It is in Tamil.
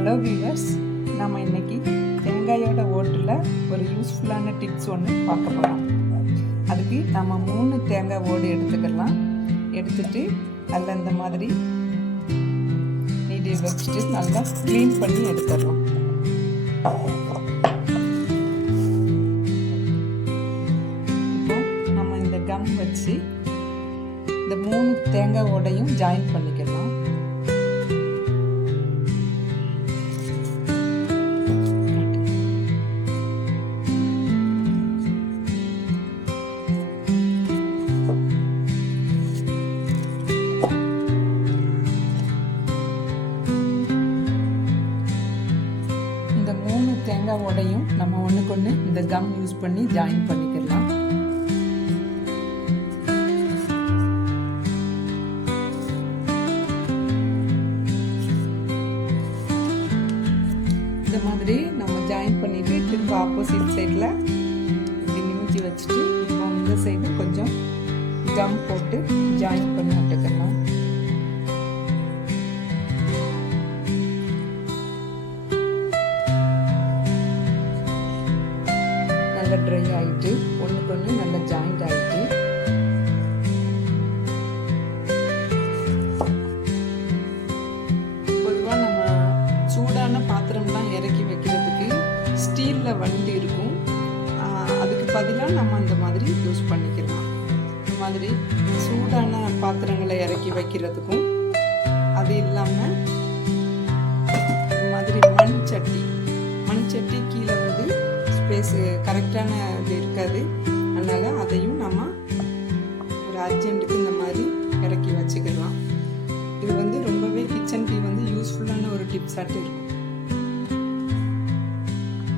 ஹலோ வியூவர்ஸ், நம்ம இன்னைக்கு தேங்காயோட ஓட்டில் ஒரு யூஸ்ஃபுல்லான டிப்ஸ் ஒன்று பார்க்க போகிறோம். அதுக்கு நம்ம 3 தேங்காய் ஓடு எடுத்துக்கலாம். எடுத்துட்டு அதில் இந்த மாதிரி நீடில் வச்சுட்டு நல்லா க்ளீன் பண்ணி எடுத்துடலாம். இப்போ நம்ம இந்த கம் வச்சு இந்த 3 தேங்காய் ஓடையும் ஜாயின் பண்ணிக்கலாம். இந்த 3 தேங்காய் ஓடையும் நம்ம ஒன்றுக்கொன்று இந்த கம் யூஸ் பண்ணி ஜாயின் பண்ணிக்கலாம். இந்த மாதிரி நம்ம ஜாயின் பண்ணிட்டு திரும்ப ஆப்போசிட் சைடில் இப்படி நிமித்தி வச்சுட்டு இப்போ இந்த சைடு கொஞ்சம் கம் போட்டு ஜாயின் பண்ணி விட்டுக்கலாம். நல்லா ட்ரை ஆகிட்டு ஒன்றுக்கு ஒன்று நல்லா ஜாயிண்ட் ஆகிட்டு பொதுவாக நம்ம சூடான பாத்திரம்லாம் இறக்கி வைக்கிறதுக்கு ஸ்டீலில் வண்டி இருக்கும். அதுக்கு பதிலாக நம்ம அந்த மாதிரி யூஸ் பண்ணிக்கலாம். இந்த மாதிரி சூடான பாத்திரங்களை இறக்கி வைக்கிறதுக்கும், அது இல்லாமல் இந்த மாதிரி மண் சட்டி கீழே வந்து ஸ்பேஸ் கரெக்டான இது இருக்காது. அதனால் அதையும் நம்ம ஒரு அர்ஜென்ட்டுக்கு இந்த மாதிரி இறக்கி வச்சுக்கலாம். இது வந்து ரொம்பவே கிச்சனுக்கு வந்து யூஸ்ஃபுல்லான ஒரு டிப்ஸாட்டு இருக்கும்.